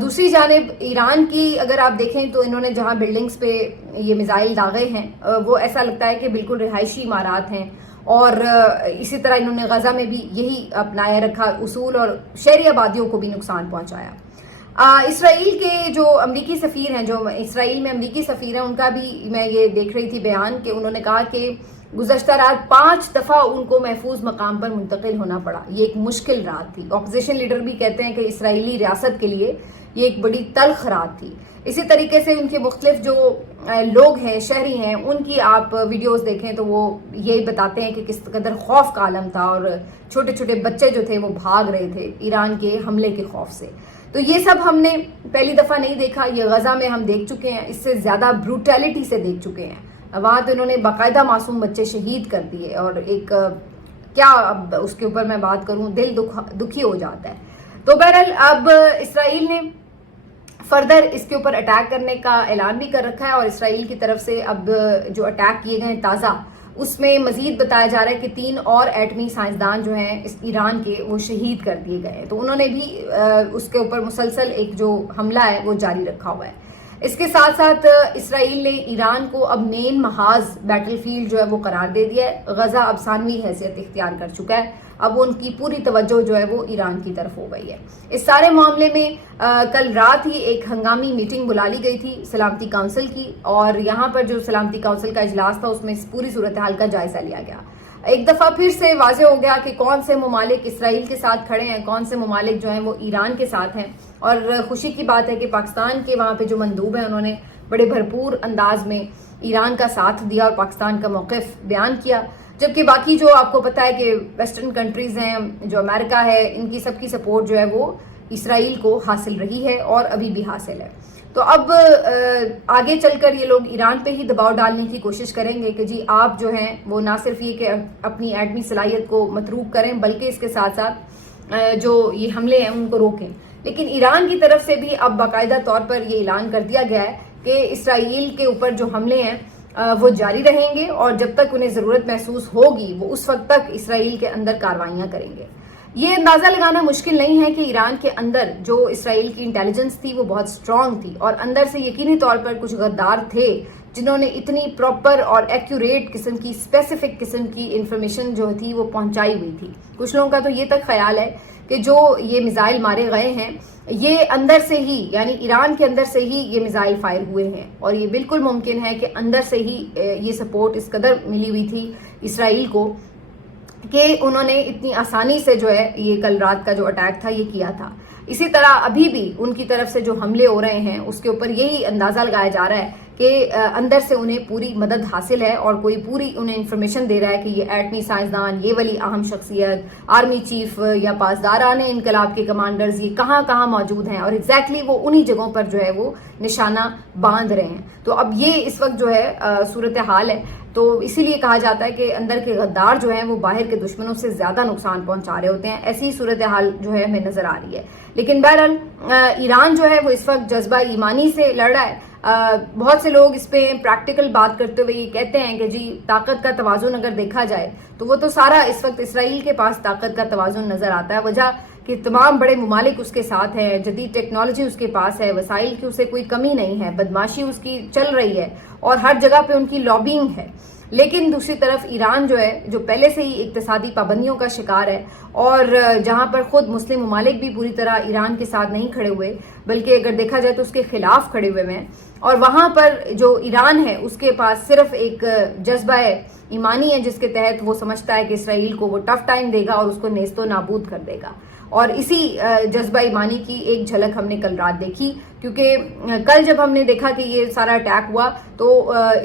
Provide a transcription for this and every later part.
دوسری جانب ایران کی اگر آپ دیکھیں تو انہوں نے جہاں بلڈنگز پہ یہ میزائل داغے ہیں وہ ایسا لگتا ہے کہ بالکل رہائشی عمارات ہیں، اور اسی طرح انہوں نے غزہ میں بھی یہی اپنایا رکھا اصول اور شہری آبادیوں کو بھی نقصان پہنچایا۔ اسرائیل کے جو امریکی سفیر ہیں، جو اسرائیل میں امریکی سفیر ہیں، ان کا بھی میں یہ دیکھ رہی تھی بیان کہ انہوں نے کہا کہ گزشتہ رات 5 دفعہ ان کو محفوظ مقام پر منتقل ہونا پڑا، یہ ایک مشکل رات تھی۔ اپوزیشن لیڈر بھی کہتے ہیں کہ اسرائیلی ریاست کے لیے یہ ایک بڑی تلخ رات تھی۔ اسی طریقے سے ان کے مختلف جو لوگ ہیں، شہری ہیں، ان کی آپ ویڈیوز دیکھیں تو وہ یہی بتاتے ہیں کہ کس قدر خوف کا عالم تھا، اور چھوٹے چھوٹے بچے جو تھے وہ بھاگ رہے تھے ایران کے حملے کے خوف سے۔ تو یہ سب ہم نے پہلی دفعہ نہیں دیکھا، یہ غزہ میں ہم دیکھ چکے ہیں، اس سے زیادہ بروٹیلٹی سے دیکھ چکے ہیں۔ وہاں تو انہوں نے باقاعدہ معصوم بچے شہید کر دیے، اور ایک کیا اب اس کے اوپر میں بات کروں، دل دکھی ہو جاتا ہے۔ تو بہرحال اب اسرائیل نے فردر اس کے اوپر اٹیک کرنے کا اعلان بھی کر رکھا ہے، اور اسرائیل کی طرف سے اب جو اٹیک کیے گئے تازہ، اس میں مزید بتایا جا رہا ہے کہ 3 اور ایٹمی سائنسدان جو ہیں اس ایران کے وہ شہید کر دیے گئے ہیں۔ تو انہوں نے بھی اس کے اوپر مسلسل ایک جو حملہ ہے وہ جاری رکھا ہوا ہے۔ اس کے ساتھ ساتھ اسرائیل نے ایران کو اب مین محاذ بیٹل فیلڈ جو ہے وہ قرار دے دیا ہے۔ غزہ اب ثانوی حیثیت اختیار کر چکا ہے، اب ان کی پوری توجہ جو ہے وہ ایران کی طرف ہو گئی ہے۔ اس سارے معاملے میں کل رات ہی ایک ہنگامی میٹنگ بلا لی گئی تھی سلامتی کونسل کی، اور یہاں پر جو سلامتی کونسل کا اجلاس تھا اس میں اس پوری صورتحال کا جائزہ لیا گیا۔ ایک دفعہ پھر سے واضح ہو گیا کہ کون سے ممالک اسرائیل کے ساتھ کھڑے ہیں، کون سے ممالک جو ہیں وہ ایران کے ساتھ ہیں، اور خوشی کی بات ہے کہ پاکستان کے وہاں پہ جو مندوب ہیں انہوں نے بڑے بھرپور انداز میں ایران کا ساتھ دیا اور پاکستان کا موقف بیان کیا، جبکہ باقی جو آپ کو پتہ ہے کہ ویسٹرن کنٹریز ہیں، جو امریکہ ہے، ان کی سب کی سپورٹ جو ہے وہ اسرائیل کو حاصل رہی ہے اور ابھی بھی حاصل ہے۔ تو اب آگے چل کر یہ لوگ ایران پہ ہی دباؤ ڈالنے کی کوشش کریں گے کہ جی آپ جو ہیں وہ نہ صرف یہ کہ اپنی ایٹمی صلاحیت کو متروک کریں، بلکہ اس کے ساتھ ساتھ جو یہ حملے ہیں ان کو روکیں۔ لیکن ایران کی طرف سے بھی اب باقاعدہ طور پر یہ اعلان کر دیا گیا ہے کہ اسرائیل کے اوپر جو حملے ہیں وہ جاری رہیں گے، اور جب تک انہیں ضرورت محسوس ہوگی وہ اس وقت تک اسرائیل کے اندر کارروائیاں کریں گے۔ یہ اندازہ لگانا مشکل نہیں ہے کہ ایران کے اندر جو اسرائیل کی انٹیلیجنس تھی وہ بہت سٹرونگ تھی، اور اندر سے یقینی طور پر کچھ غدار تھے جنہوں نے اتنی پراپر اور ایکوریٹ قسم کی، اسپیسیفک قسم کی انفارمیشن جو تھی وہ پہنچائی ہوئی تھی۔ کچھ لوگوں کا تو یہ تک خیال ہے کہ جو یہ میزائل مارے گئے ہیں یہ اندر سے ہی، یعنی ایران کے اندر سے ہی یہ میزائل فائر ہوئے ہیں، اور یہ بالکل ممکن ہے کہ اندر سے ہی یہ سپورٹ اس قدر ملی ہوئی تھی اسرائیل کو کہ انہوں نے اتنی آسانی سے جو ہے یہ کل رات کا جو اٹیک تھا یہ کیا تھا۔ اسی طرح ابھی بھی ان کی طرف سے جو حملے ہو رہے ہیں اس کے اوپر یہی اندازہ لگایا جا رہا ہے کہ اندر سے انہیں پوری مدد حاصل ہے، اور کوئی پوری انہیں انفارمیشن دے رہا ہے کہ یہ ایٹمی سائنسدان، یہ والی اہم شخصیت، آرمی چیف یا پاسداران انقلاب کے کمانڈرز یہ کہاں کہاں موجود ہیں، اور ایگزیکٹلی وہ انہی جگہوں پر جو ہے وہ نشانہ باندھ رہے ہیں۔ تو اب یہ اس وقت جو ہے صورتحال ہے، تو اسی لیے کہا جاتا ہے کہ اندر کے غدار جو ہیں وہ باہر کے دشمنوں سے زیادہ نقصان پہنچا رہے ہوتے ہیں۔ ایسی صورتحال جو ہے ہمیں نظر آ رہی ہے۔ لیکن بہرحال ایران جو ہے وہ اس وقت جذبہ ایمانی سے لڑ رہا ہے۔ بہت سے لوگ اس پہ پریکٹیکل بات کرتے ہوئے یہ کہتے ہیں کہ جی طاقت کا توازن اگر دیکھا جائے تو وہ تو سارا اس وقت اسرائیل کے پاس طاقت کا توازن نظر آتا ہے، وجہ کہ تمام بڑے ممالک اس کے ساتھ ہیں، جدید ٹیکنالوجی اس کے پاس ہے، وسائل کی اسے کوئی کمی نہیں ہے، بدماشی اس کی چل رہی ہے، اور ہر جگہ پہ ان کی لابینگ ہے۔ لیکن دوسری طرف ایران جو ہے جو پہلے سے ہی اقتصادی پابندیوں کا شکار ہے، اور جہاں پر خود مسلم ممالک بھی پوری طرح ایران کے ساتھ نہیں کھڑے ہوئے بلکہ اگر دیکھا جائے تو اس کے خلاف کھڑے ہوئے ہیں، اور وہاں پر جو ایران ہے اس کے پاس صرف ایک جذبہ ایمانی ہے جس کے تحت وہ سمجھتا ہے کہ اسرائیل کو وہ ٹف ٹائم دے گا اور اس کو نیست و نابود کر دے گا، اور اسی جذبہ ایمانی کی ایک جھلک ہم نے کل رات دیکھی، کیونکہ کل جب ہم نے دیکھا کہ یہ سارا اٹیک ہوا تو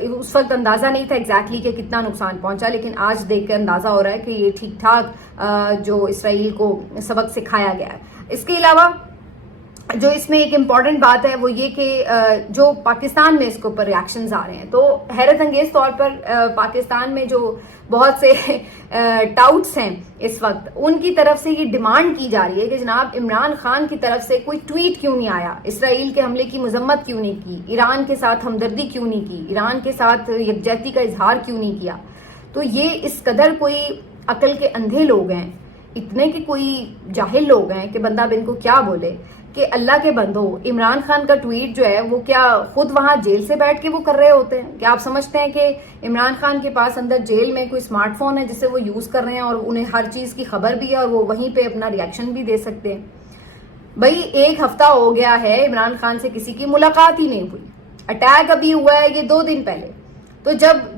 اس وقت اندازہ نہیں تھا ایگزیکٹلی کہ کتنا نقصان پہنچا، لیکن آج دیکھ کر اندازہ ہو رہا ہے کہ یہ ٹھیک ٹھاک جو اسرائیل کو سبق سکھایا گیا ہے۔ اس کے علاوہ جو اس میں ایک امپورٹنٹ بات ہے وہ یہ کہ جو پاکستان میں اس کے اوپر ریاکشنز آ رہے ہیں، تو حیرت انگیز طور پر پاکستان میں جو بہت سے ٹاؤٹس ہیں اس وقت ان کی طرف سے یہ ڈیمانڈ کی جا رہی ہے کہ جناب عمران خان کی طرف سے کوئی ٹویٹ کیوں نہیں آیا، اسرائیل کے حملے کی مذمت کیوں نہیں کی، ایران کے ساتھ ہمدردی کیوں نہیں کی، ایران کے ساتھ یکجہتی کا اظہار کیوں نہیں کیا۔ تو یہ اس قدر کوئی عقل کے اندھے لوگ ہیں، اتنے کہ کوئی جاہل لوگ ہیں کہ بندہ اب ان کو کیا بولے کہ اللہ کے بندو عمران خان کا ٹویٹ جو ہے وہ کیا خود وہاں جیل سے بیٹھ کے وہ کر رہے ہوتے ہیں؟ کیا آپ سمجھتے ہیں کہ عمران خان کے پاس اندر جیل میں کوئی اسمارٹ فون ہے جسے وہ یوز کر رہے ہیں اور انہیں ہر چیز کی خبر بھی ہے اور وہ وہیں پہ اپنا ریاکشن بھی دے سکتے ہیں؟ بھائی 1 ہفتہ ہو گیا ہے عمران خان سے کسی کی ملاقات ہی نہیں ہوئی. اٹیک ابھی ہوا ہے یہ 2 دن پہلے. تو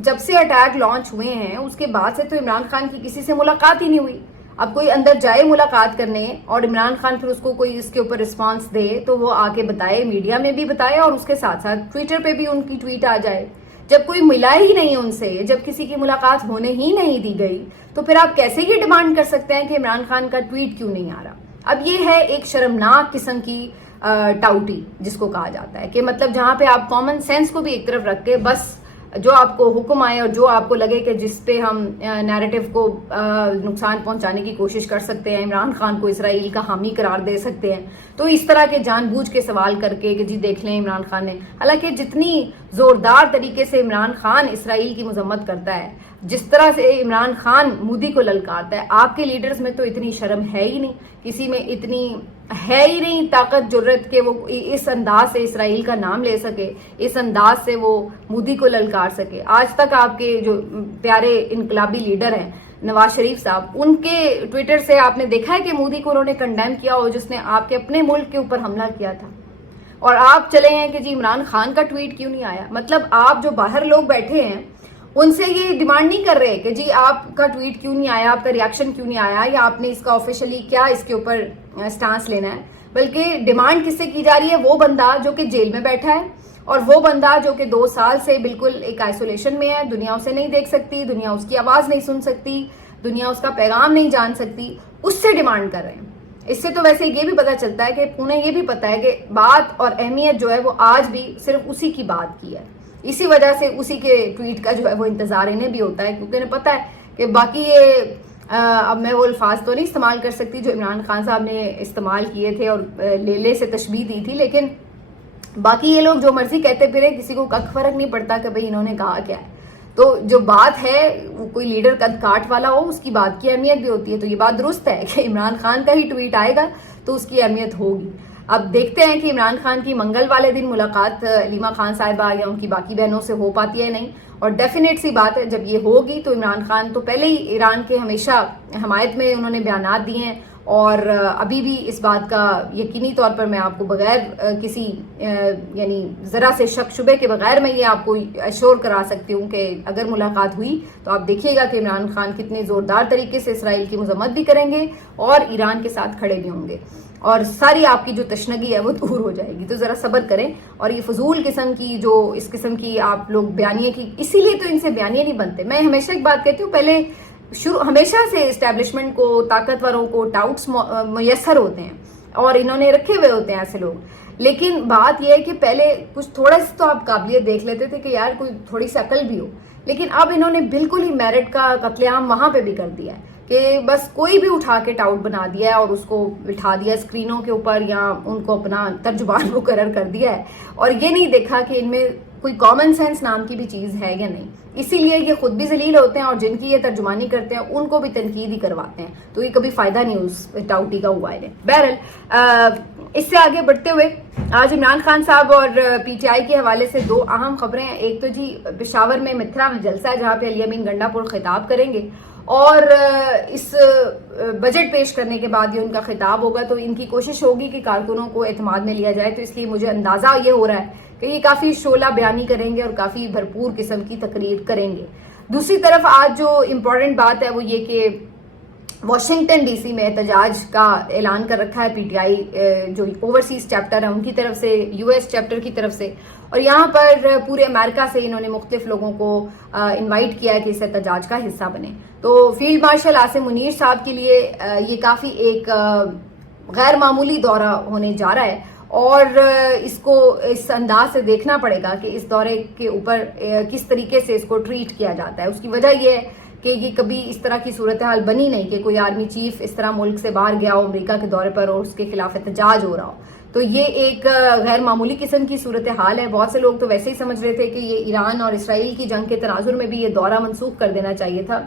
جب سے اٹیک لانچ ہوئے ہیں اس کے بعد سے تو عمران خان کی کسی سے ملاقات ہی نہیں ہوئی. اب کوئی اندر جائے ملاقات کرنے اور عمران خان پھر اس کو کوئی اس کے اوپر رسپانس دے تو وہ آ کے بتائے, میڈیا میں بھی بتائے اور اس کے ساتھ ساتھ ٹویٹر پہ بھی ان کی ٹویٹ آ جائے. جب کوئی ملا ہی نہیں ان سے, جب کسی کی ملاقات ہونے ہی نہیں دی گئی, تو پھر آپ کیسے یہ ڈیمانڈ کر سکتے ہیں کہ عمران خان کا ٹویٹ کیوں نہیں آ رہا؟ اب یہ ہے ایک شرمناک قسم کی ٹاؤٹی جس کو کہا جاتا ہے کہ مطلب جہاں پہ آپ کامن سینس کو بھی ایک طرف رکھ کے بس جو آپ کو حکم آئے اور جو آپ کو لگے کہ جس پہ ہم نیریٹو کو نقصان پہنچانے کی کوشش کر سکتے ہیں, عمران خان کو اسرائیل کا حامی قرار دے سکتے ہیں, تو اس طرح کے جان بوجھ کے سوال کر کے کہ جی دیکھ لیں عمران خان نے, حالانکہ جتنی زوردار طریقے سے عمران خان اسرائیل کی مذمت کرتا ہے, جس طرح سے عمران خان مودی کو للکارتا ہے, آپ کے لیڈرز میں تو اتنی شرم ہے ہی نہیں, کسی میں اتنی ہے ہی نہیں طاقت جرت کہ وہ اس انداز سے اسرائیل کا نام لے سکے, اس انداز سے وہ مودی کو للکار سکے. آج تک آپ کے جو پیارے انقلابی لیڈر ہیں نواز شریف صاحب, ان کے ٹویٹر سے آپ نے دیکھا ہے کہ مودی کو انہوں نے کنڈیم کیا ہو جس نے آپ کے اپنے ملک کے اوپر حملہ کیا تھا, اور آپ چلے ہیں کہ جی عمران خان کا ٹویٹ کیوں نہیں آیا. مطلب آپ جو باہر لوگ بیٹھے ہیں ان سے یہ ڈیمانڈ نہیں کر رہے کہ جی آپ کا ٹویٹ کیوں نہیں آیا, آپ کا ریاکشن کیوں نہیں آیا, یا آپ نے اس کا آفیشلی کیا اس کے اوپر سٹانس لینا ہے, بلکہ ڈیمانڈ کس سے کی جا رہی ہے؟ وہ بندہ جو کہ جیل میں بیٹھا ہے اور وہ بندہ جو کہ 2 سال سے بالکل ایک آئسولیشن میں ہے, دنیا اسے نہیں دیکھ سکتی, دنیا اس کی آواز نہیں سن سکتی, دنیا اس کا پیغام نہیں جان سکتی, اس سے ڈیمانڈ کر رہے ہیں. اس سے تو ویسے یہ بھی پتہ چلتا ہے کہ انہیں یہ بھی پتا ہے کہ بات اور اہمیت جو ہے وہ آج بھی صرف اسی کی بات کی ہے. اسی وجہ سے اسی کے ٹویٹ کا جو ہے وہ انتظار انہیں بھی ہوتا ہے, کیونکہ انہیں پتا ہے کہ باقی یہ اب میں وہ الفاظ تو نہیں استعمال کر سکتی جو عمران خان صاحب نے استعمال کیے تھے اور لیلے سے تشبیہ دی تھی, لیکن باقی یہ لوگ جو مرضی کہتے پھرے, کسی کو کک فرق نہیں پڑتا کہ بھئی انہوں نے کہا کیا ہے. تو جو بات ہے وہ کوئی لیڈر قد کاٹ والا ہو, اس کی بات کی اہمیت بھی ہوتی ہے. تو یہ بات درست ہے کہ عمران خان کا ہی ٹویٹ آئے گا تو اس کی اہمیت ہوگی. اب دیکھتے ہیں کہ عمران خان کی منگل والے دن ملاقات علیمہ خان صاحبہ یا ان کی باقی بہنوں سے ہو پاتی ہے نہیں, اور ڈیفینیٹ سی بات ہے جب یہ ہوگی تو عمران خان تو پہلے ہی ایران کے ہمیشہ حمایت میں انہوں نے بیانات دیے ہیں, اور ابھی بھی اس بات کا یقینی طور پر میں آپ کو بغیر کسی یعنی ذرا سے شک شبے کے بغیر میں یہ آپ کو ایشور کرا سکتی ہوں کہ اگر ملاقات ہوئی تو آپ دیکھیے گا کہ عمران خان کتنے زوردار طریقے سے اسرائیل کی مذمت بھی کریں گے اور ایران کے ساتھ کھڑے بھی ہوں گے, اور ساری آپ کی جو تشنگی ہے وہ دور ہو جائے گی. تو ذرا صبر کریں, اور یہ فضول قسم کی جو اس قسم کی آپ لوگ بیانیے کی, اسی لیے تو ان سے بیانیے نہیں بنتے. میں ہمیشہ ایک بات کہتی ہوں, پہلے ہمیشہ سے اسٹیبلشمنٹ کو, طاقتوروں کو ٹاؤٹس میسر ہوتے ہیں اور انہوں نے رکھے ہوئے ہوتے ہیں ایسے لوگ, لیکن بات یہ ہے کہ پہلے کچھ تھوڑا سا تو آپ قابلیت دیکھ لیتے تھے کہ یار کوئی تھوڑی سی عقل بھی ہو, لیکن اب انہوں نے بالکل ہی میرٹ کا قتل عام وہاں پہ بھی کر دیا ہے کہ بس کوئی بھی اٹھا کے ٹاؤٹ بنا دیا ہے اور اس کو بٹھا دیا اسکرینوں کے اوپر یا ان کو اپنا ترجمان مقرر کر دیا ہے, اور یہ نہیں دیکھا کہ ان میں کوئی کامن سینس نام کی بھی چیز ہے یا نہیں. اسی لیے یہ خود بھی ذلیل ہوتے ہیں اور جن کی یہ ترجمانی کرتے ہیں ان کو بھی تنقید ہی کرواتے ہیں, تو یہ کبھی فائدہ نہیں اس ٹاؤٹی کا ہوا ہے. بہرحال اس سے آگے بڑھتے ہوئے آج عمران خان صاحب اور پی ٹی آئی کے حوالے سے 2 اہم خبریں ہیں. ایک تو جی پشاور میں متھرا میں جلسہ ہے جہاں پہ علی امین گنڈا پور خطاب کریں گے, اور اس بجٹ پیش کرنے کے بعد یہ ان کا خطاب ہوگا, تو ان کی کوشش ہوگی کہ کارکنوں کو اعتماد میں لیا جائے. تو اس لیے مجھے اندازہ یہ ہو رہا ہے کہ یہ کافی شعلہ بیانی کریں گے اور کافی بھرپور قسم کی تقریر کریں گے. دوسری طرف آج جو امپورٹنٹ بات ہے وہ یہ کہ واشنگٹن ڈی سی میں احتجاج کا اعلان کر رکھا ہے پی ٹی آئی جو اوورسیز چیپٹر ہے ان کی طرف سے, یو ایس چیپٹر کی طرف سے, اور یہاں پر پورے امریکہ سے انہوں نے مختلف لوگوں کو انوائٹ کیا ہے کہ اس احتجاج کا حصہ بنے. تو فیلڈ مارشل عاصم منیر صاحب کے لیے یہ کافی ایک غیر معمولی دورہ ہونے جا رہا ہے, اور اس کو اس انداز سے دیکھنا پڑے گا کہ اس دورے کے اوپر کس طریقے سے اس کو ٹریٹ کیا جاتا ہے. اس کی وجہ یہ ہے کہ یہ کبھی اس طرح کی صورتحال بنی نہیں کہ کوئی آرمی چیف اس طرح ملک سے باہر گیا ہو امریکہ کے دورے پر اور اس کے خلاف احتجاج ہو رہا ہو. تو یہ ایک غیر معمولی قسم کی صورتحال ہے. بہت سے لوگ تو ویسے ہی سمجھ رہے تھے کہ یہ ایران اور اسرائیل کی جنگ کے تناظر میں بھی یہ دورہ منسوخ کر دینا چاہیے تھا,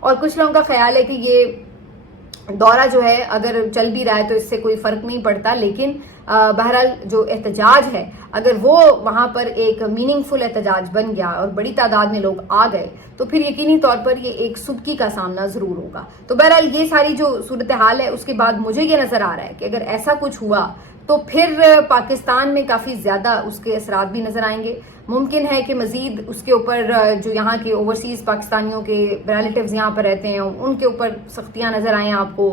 اور کچھ لوگوں کا خیال ہے کہ یہ دورہ جو ہے اگر چل بھی رہا ہے تو اس سے کوئی فرق نہیں پڑتا، لیکن بہرحال جو احتجاج ہے اگر وہ وہاں پر ایک میننگ فل احتجاج بن گیا اور بڑی تعداد میں لوگ آ گئے تو پھر یقینی طور پر یہ ایک سبکی کا سامنا ضرور ہوگا. تو بہرحال یہ ساری جو صورتحال ہے اس کے بعد مجھے یہ نظر آ رہا ہے کہ اگر ایسا کچھ ہوا تو پھر پاکستان میں کافی زیادہ اس کے اثرات بھی نظر آئیں گے. ممکن ہے کہ مزید اس کے اوپر جو یہاں کے اوورسیز پاکستانیوں کے ریلیٹیوز یہاں پر رہتے ہیں ان کے اوپر سختیاں نظر آئیں آپ کو،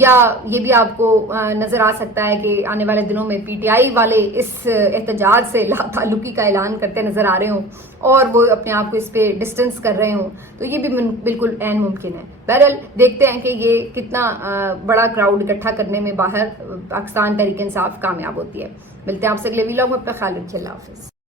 یا یہ بھی آپ کو نظر آ سکتا ہے کہ آنے والے دنوں میں پی ٹی آئی والے اس احتجاج سے لا تعلقی کا اعلان کرتے نظر آ رہے ہوں اور وہ اپنے آپ کو اس پہ ڈسٹنس کر رہے ہوں، تو یہ بھی بالکل عین ممکن ہے. بہرحال دیکھتے ہیں کہ یہ کتنا بڑا کراؤڈ اکٹھا کرنے میں باہر پاکستان تحریک انصاف کامیاب ہوتی ہے. ملتے ہیں آپ سے اگلے ویلاگ میں، اپنا خیال رکھیے. اللہ حافظ.